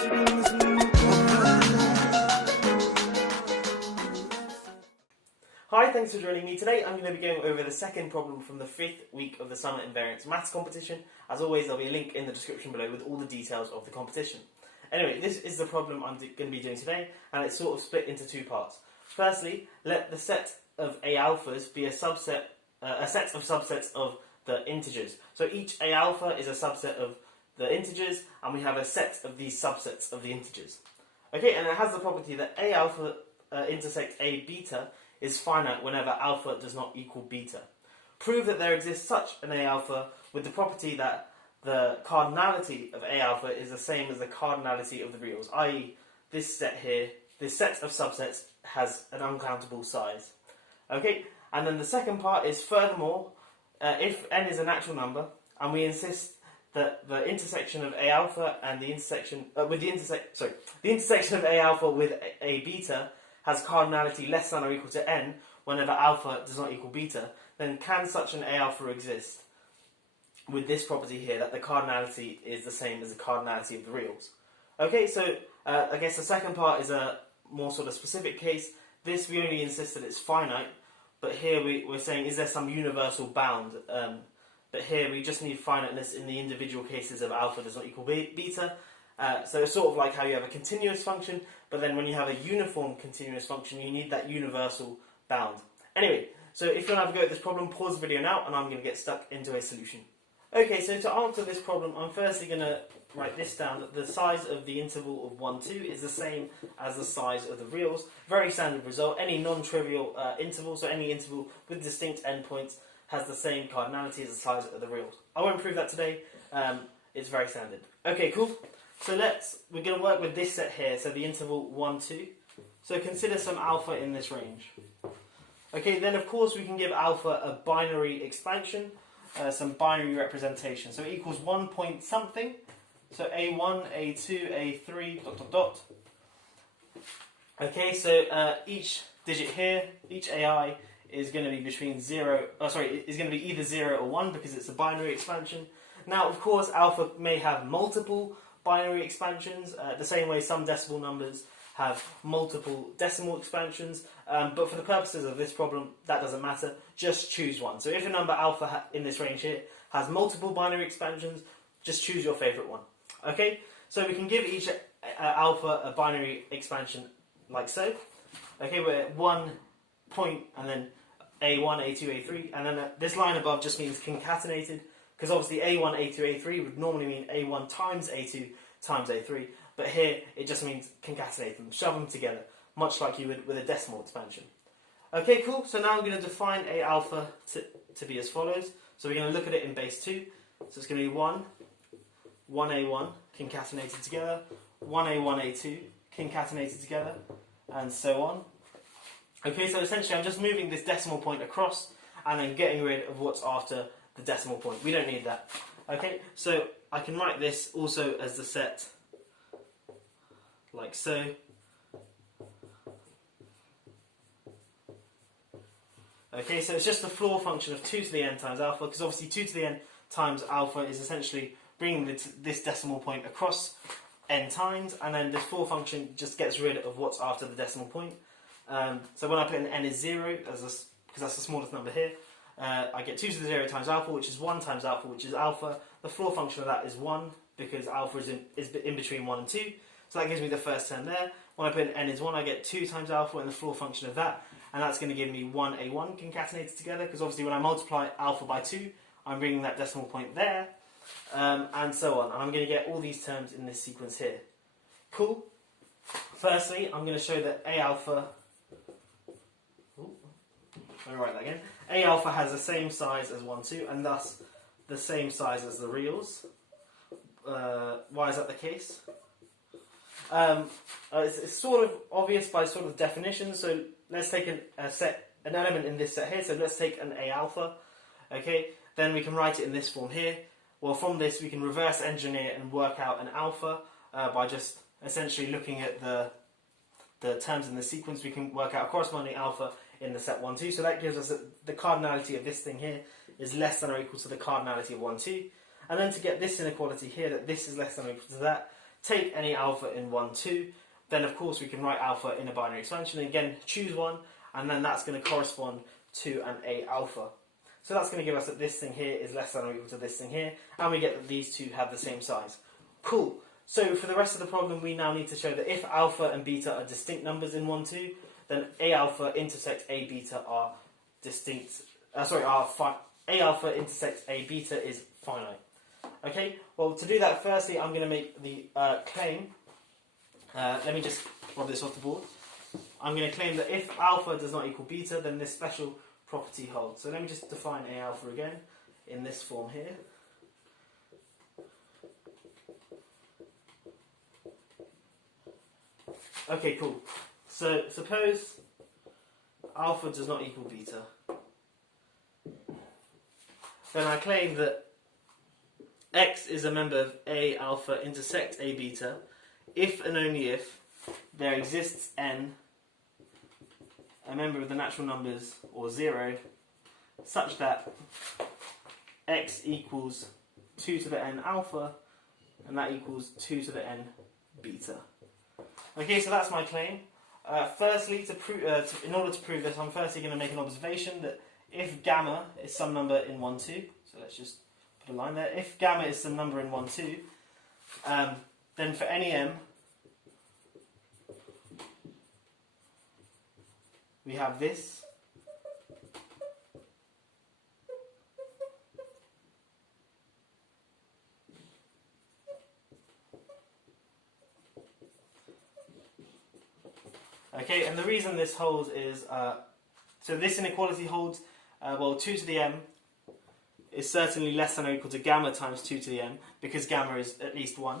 Hi, thanks for joining me. Today I'm going to be going over the second problem from the 5th week of the Summer Invariants Maths competition. As always, there'll be a link in the description below with all the details of the competition. Anyway, this is the problem I'm going to be doing today, and it's sort of split into two parts. Firstly, let the set of A alphas be a set of subsets of the integers. So each A alpha is a subset of the integers, and we have a set of these subsets of the integers. Okay, and it has the property that A alpha intersect A beta is finite whenever alpha does not equal beta. Prove that there exists such an A alpha with the property that the cardinality of A alpha is the same as the cardinality of the reals, i.e. this set here, this set of subsets has an uncountable size. Okay, and then the second part is furthermore, if n is a natural number, and we insist that the intersection of A alpha and the intersection the intersection of A alpha with A beta has cardinality less than or equal to n whenever alpha does not equal beta, then can such an A alpha exist with this property here, that the cardinality is the same as the cardinality of the reals? Okay, so I guess the second part is a more sort of specific case. This we only insist that it's finite, but here we're saying is there some universal bound? But here we just need finiteness in the individual cases of alpha does not equal beta. So it's sort of like how you have a continuous function, but then when you have a uniform continuous function, you need that universal bound. Anyway, so if you want to have a go at this problem, pause the video now, and I'm going to get stuck into a solution. Okay, so to answer this problem, I'm firstly going to write this down, that the size of the interval of 1, 2 is the same as the size of the reals. Very standard result. Any non-trivial interval, so any interval with distinct endpoints, has the same cardinality as the size of the reals. I won't prove that today. It's very standard. Okay, cool. So we're going to work with this set here, so the interval 1, 2. So consider some alpha in this range. Okay, then of course we can give alpha a binary expansion, some binary representation. So it equals 1 point something. So A1, A2, A3, dot, dot, dot. Okay, so each digit here, each AI is going to be between is going to be either 0 or 1 because it's a binary expansion. Now, of course, alpha may have multiple binary expansions, the same way some decimal numbers have multiple decimal expansions, but for the purposes of this problem, that doesn't matter. Just choose one. So if a number alpha in this range here has multiple binary expansions, just choose your favourite one. Okay, so we can give each alpha a binary expansion like so. Okay, we're at 1 point and then A1, A2, A3, and then this line above just means concatenated, because obviously A1, A2, A3 would normally mean A1 times A2 times A3, but here it just means concatenate them, shove them together, much like you would with a decimal expansion. Okay, cool, so now I'm going to define A alpha to be as follows. So we're going to look at it in base 2, so it's going to be 1, 1A1 concatenated together, 1A1A2 concatenated together, and so on. Okay, so essentially I'm just moving this decimal point across and then getting rid of what's after the decimal point. We don't need that. Okay, so I can write this also as the set like so. Okay, so it's just the floor function of 2 to the n times alpha, because obviously 2 to the n times alpha is essentially bringing this decimal point across n times, and then this floor function just gets rid of what's after the decimal point. So when I put in n is 0, because that's the smallest number here, I get 2 to the 0 times alpha, which is 1 times alpha, which is alpha. The floor function of that is 1, because alpha is in between 1 and 2. So that gives me the first term there. When I put in n is 1, I get 2 times alpha and the floor function of that. And that's going to give me 1A1 concatenated together, because obviously when I multiply alpha by 2, I'm bringing that decimal point there, and so on. And I'm going to get all these terms in this sequence here. Cool. Firstly, I'm going to show that A alpha... Let me write that again. A alpha has the same size as 1, 2, and thus the same size as the reals. Why is that the case? It's sort of obvious by sort of definition. So let's take an element in this set here. So let's take an A alpha. Okay, then we can write it in this form here. Well, from this we can reverse engineer and work out an alpha by just essentially looking at the terms in the sequence. We can work out a corresponding alpha in the set 1, 2. So that gives us the cardinality of this thing here is less than or equal to the cardinality of 1, 2. And then to get this inequality here, that this is less than or equal to that, take any alpha in 1, 2, then of course we can write alpha in a binary expansion. And again, choose one, and then that's going to correspond to an A alpha. So that's going to give us that this thing here is less than or equal to this thing here, and we get that these two have the same size. Cool. So for the rest of the problem, we now need to show that if alpha and beta are distinct numbers in 1, 2, then A alpha intersects A beta are distinct. A alpha intersects A beta is finite. Okay. Well, to do that, firstly, I'm going to make the claim. Let me just rub this off the board. I'm going to claim that if alpha does not equal beta, then this special property holds. So let me just define A alpha again in this form here. Okay, cool. So suppose alpha does not equal beta. Then I claim that X is a member of A alpha intersects A beta if and only if there exists N, a member of the natural numbers, or 0, such that X equals 2 to the N alpha, and that equals 2 to the N beta. Okay, so that's my claim. Firstly, in order to prove this, I'm firstly going to make an observation that if gamma is some number in 1, 2, so let's just put a line there. If gamma is some number in 1, 2, then for any m, we have this. Okay, and the reason this holds is, so this inequality holds, well, 2 to the m is certainly less than or equal to gamma times 2 to the m, because gamma is at least 1.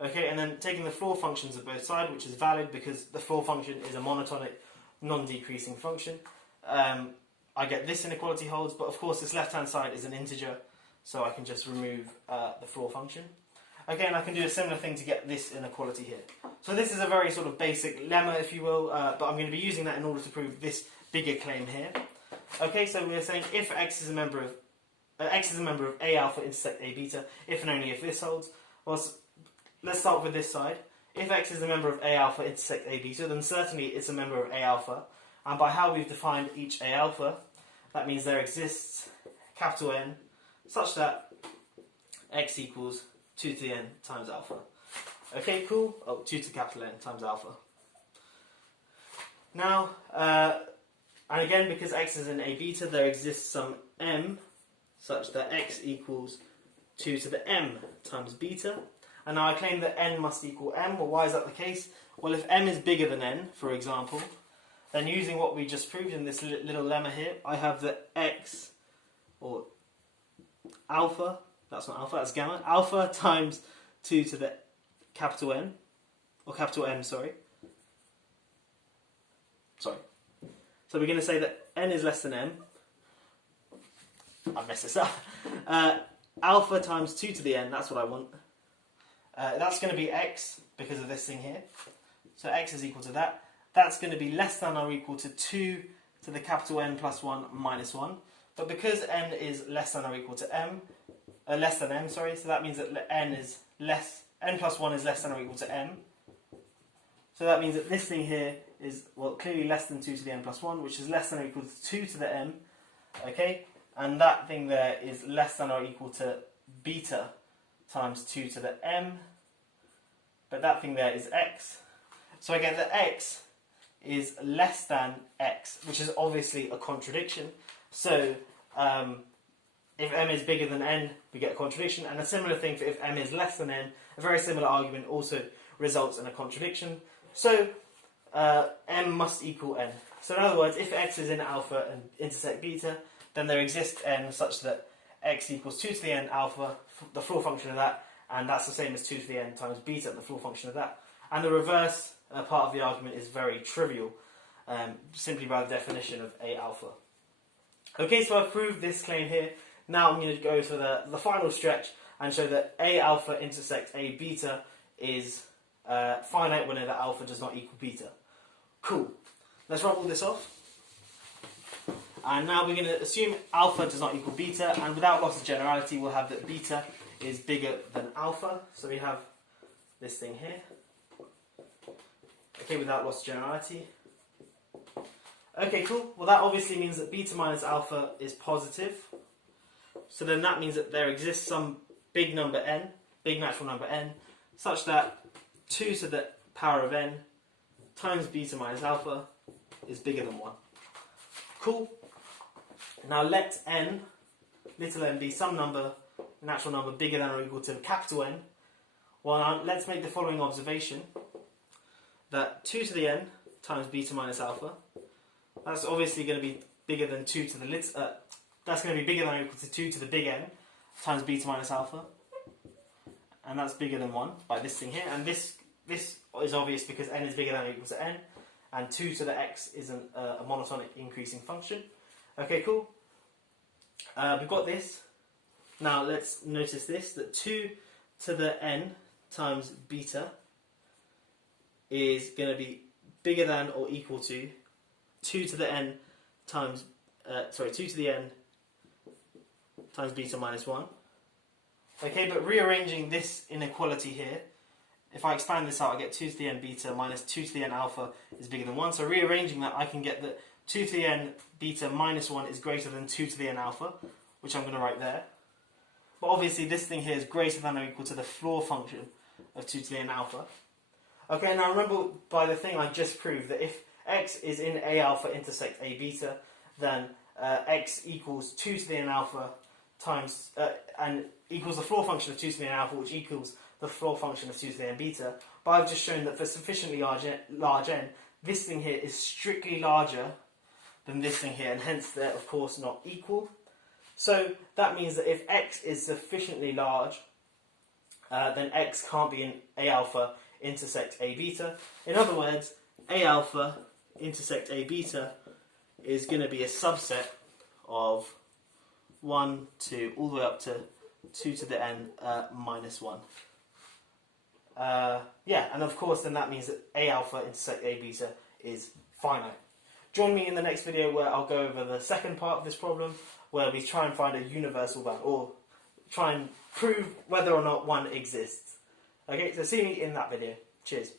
Okay, and then taking the floor functions of both sides, which is valid because the floor function is a monotonic, non-decreasing function, I get this inequality holds, but of course this left-hand side is an integer, so I can just remove the floor function. Okay, and I can do a similar thing to get this inequality here. So this is a very sort of basic lemma, if you will, but I'm going to be using that in order to prove this bigger claim here. Okay, so we're saying if X is a member of A alpha intersect A beta, if and only if this holds. Well, let's start with this side. If X is a member of A alpha intersect A beta, then certainly it's a member of A alpha. And by how we've defined each A alpha, that means there exists capital N such that X equals 2 to the n times alpha. Okay, cool. Oh, 2 to capital N times alpha. Now, and again, because X is in A beta, there exists some m such that X equals 2 to the m times beta. And now I claim that n must equal m. Well, why is that the case? Well, if m is bigger than n, for example, then using what we just proved in this little lemma here, I have that X, or alpha, that's not alpha, that's gamma, alpha times 2 to the capital N, or capital M, sorry. So we're going to say that n is less than m. I've messed this up. Alpha times 2 to the n, that's what I want. That's going to be x, because of this thing here. So x is equal to that. That's going to be less than or equal to 2 to the capital N plus 1 minus 1. But because n is less than or equal to m, less than m, sorry, so that means that n plus 1 is less than or equal to m. So that means that this thing here is, well, clearly less than 2 to the n plus 1, which is less than or equal to 2 to the m, okay? And that thing there is less than or equal to beta times 2 to the m, but that thing there is x. So I get that x is less than x, which is obviously a contradiction. So if m is bigger than n, we get a contradiction, and a similar thing for if m is less than n, a very similar argument also results in a contradiction. So m must equal n. So in other words, if x is in alpha and intersect beta, then there exists n such that x equals 2 to the n alpha, the floor function of that, and that's the same as 2 to the n times beta, the floor function of that. And the reverse part of the argument is very trivial, simply by the definition of A alpha. Okay, so I've proved this claim here. Now I'm going to go to the final stretch and show that A alpha intersects A beta is finite whenever alpha does not equal beta. Cool. Let's rub all this off. And now we're going to assume alpha does not equal beta, and without loss of generality we'll have that beta is bigger than alpha. So we have this thing here. Okay, without loss of generality. Okay, cool. Well, that obviously means that beta minus alpha is positive. So then that means that there exists some big number n, big natural number n, such that 2 to the power of n times beta minus alpha is bigger than 1. Cool. Now let n, little n, be some number, natural number bigger than or equal to capital N. Well, now let's make the following observation, that 2 to the n times beta minus alpha, that's obviously going to be bigger than 2 to the that's going to be bigger than or equal to 2 to the big N times beta minus alpha, and that's bigger than 1 by this thing here, and this is obvious because n is bigger than or equal to n, and 2 to the x is a monotonic increasing function. Okay, cool. We've got this. Now let's notice this, that 2 to the n times beta is going to be bigger than or equal to 2 to the n times, 2 to the n times beta minus 1. Okay, but rearranging this inequality here, if I expand this out, I get 2 to the n beta minus 2 to the n alpha is bigger than 1. So rearranging that, I can get that 2 to the n beta minus 1 is greater than 2 to the n alpha, which I'm going to write there. But obviously this thing here is greater than or equal to the floor function of 2 to the n alpha. Okay, now remember by the thing I just proved that if x is in a alpha intersect a beta, then x equals 2 to the n alpha times, and equals the floor function of 2 to the n alpha, which equals the floor function of 2 to the n beta. But I've just shown that for sufficiently large n, this thing here is strictly larger than this thing here, and hence they're of course not equal. So that means that if x is sufficiently large, then x can't be in a alpha intersect a beta. In other words, a alpha intersect a beta is going to be a subset of 1, 2, all the way up to 2 to the n minus 1. Yeah, and of course then that means that a alpha intersect a beta is finite. Join me in the next video where I'll go over the second part of this problem, where we try and find a universal bound, or try and prove whether or not one exists. Okay, so see me in that video. Cheers.